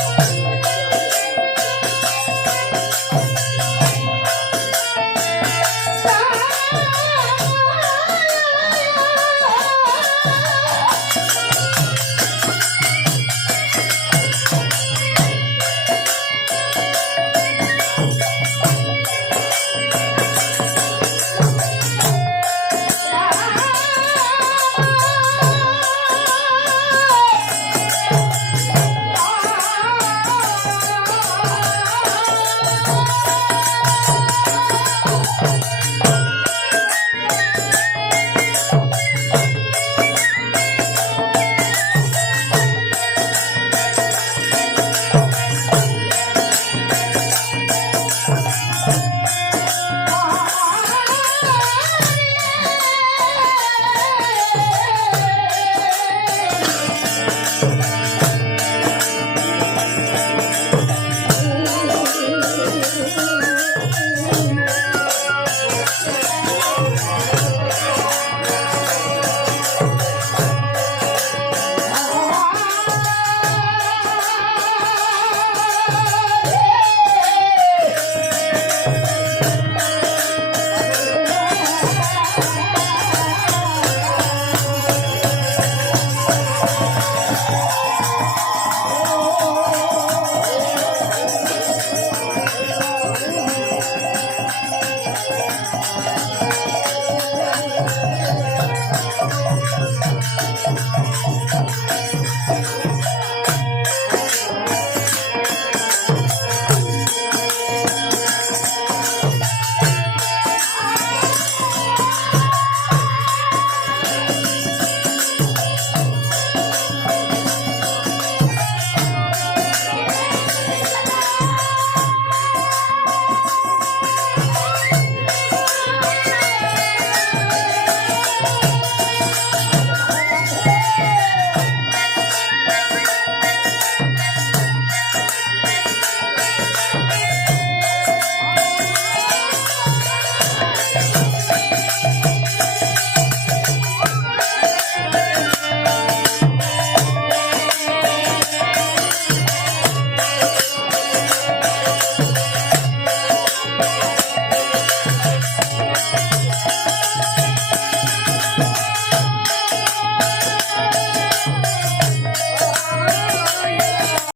Thanks.